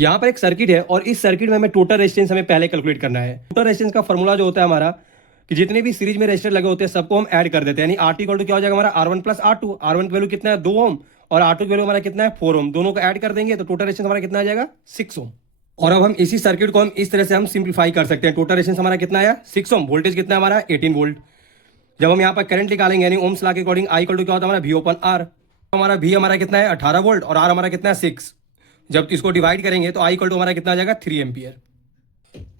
यहाँ पर एक सर्किट है और इस सर्किट में हमें टोटल रेजिस्टेंस हमें पहले कैलकुलेट करना है। टोटल रेजिस्टेंस का फॉर्मूला जो होता है हमारा कि जितने भी सीरीज में रेजिस्टर लगे होते हैं सबको हम ऐड कर देते हैं, यानी आर इक्वल टू क्या हो जाएगा हमारा R1 प्लस R2। R1 की वैल्यू कितना है 2 ओम और R2 की वैल्यू हमारा कितना है 4 ओम, दोनों को ऐड कर देंगे तो टोटल रेजिस्टेंस हमारा कितना आ जाएगा 6 ओम। और अब हम इसी सर्किट को हम इस तरह से हम सिंप्लीफाई कर सकते हैं। टोटल रेजिस्टेंस हमारा कितना आया 6 ओम, वोल्टेज कितना है हमारा 18 वोल्ट। जब हम यहाँ पर करंट निकालेंगे यानी ओम्स लॉ के अकॉर्डिंग आई इक्वल टू क्या होता है हमारा V ओपन R। हमारा V हमारा कितना है 18 वोल्ट और R हमारा कितना है 6। जब इसको डिवाइड करेंगे तो आई इक्वल टू हमारा कितना आ जाएगा 3 एम्पियर।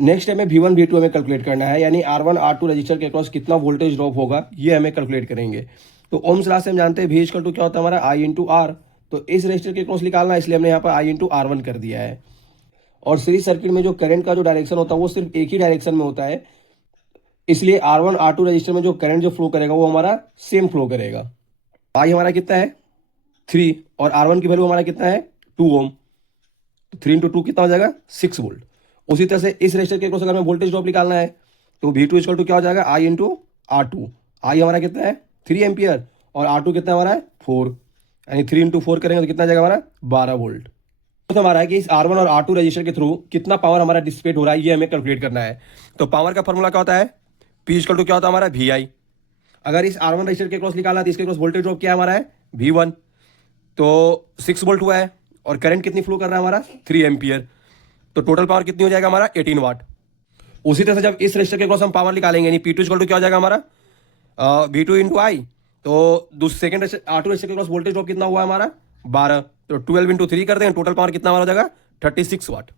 नेक्स्ट हमें V1 V2 हमें कैलकुलेट करना है, यानी R1 R2 रजिस्टर के अक्रॉस कितना वोल्टेज ड्रॉप होगा ये हमें कैलकुलेट करेंगे। तो ओम्स लॉ से हम जानते हैं V इक्वल टू क्या होता है हमारा I इंटू R। तो इस रजिस्टर के अक्रॉस निकालना है इसलिए हमने यहाँ पर I इंटू R1 कर दिया है। और सीरीज सर्किट में जो करंट का जो डायरेक्शन होता है वो सिर्फ एक ही डायरेक्शन में होता है, इसलिए R1 R2 रजिस्टर में जो करंट जो फ्लो करेगा वो हमारा सेम फ्लो करेगा। I हमारा कितना है 3 और R1 की वैल्यू हमारा कितना है 2 ओम। 3 इंटू 2 कितना हो जाएगा 6 वोल्ट। उसी तरह से इस रेजिस्टर के अक्रॉस अगर हमें वोल्टेज ड्रॉप निकालना है तो V2 इक्वल टू क्या हो जाएगा I इंटू R2। आई हमारा कितना है 3 एम्पियर और R2 कितना हमारा है 4, यानी 3 इंटू 4 करेंगे तो कितना जाएगा हमारा 12 वोल्ट। तो हमारा है कि इस R1 और R2 रजिस्टर के थ्रू कितना पावर हमारा डिसिपेट हो रहा है ये हमें कैलकुलेट करना है। तो पावर का फॉर्मूला क्या होता है P इक्वल टू क्या होता है हमारा VI। अगर इस R1 रजिस्टर के क्रॉस निकालना तो इसके क्रॉस वोल्टेज ड्रॉप क्या हमारा है V1, तो 6 वोल्ट हुआ है और करंट कितनी फ्लो कर रहा है हमारा 3 एम्पियर, तो टोटल पावर कितनी हो जाएगा हमारा 18 वाट। उसी तरह से जब इस रजिस्टर के क्रॉस हम पावर निकालेंगे यानी P2 इक्वल टू क्या हो जाएगा हमारा V2 इंटू आई। तो सेकंड R2 रजिस्टर के क्रॉस वोल्टेज ड्रॉप कितना हुआ हमारा 12, तो 12 इंटू 3 कर देंगे टोटल पावर कितना हमारा हो जाएगा 36 वाट।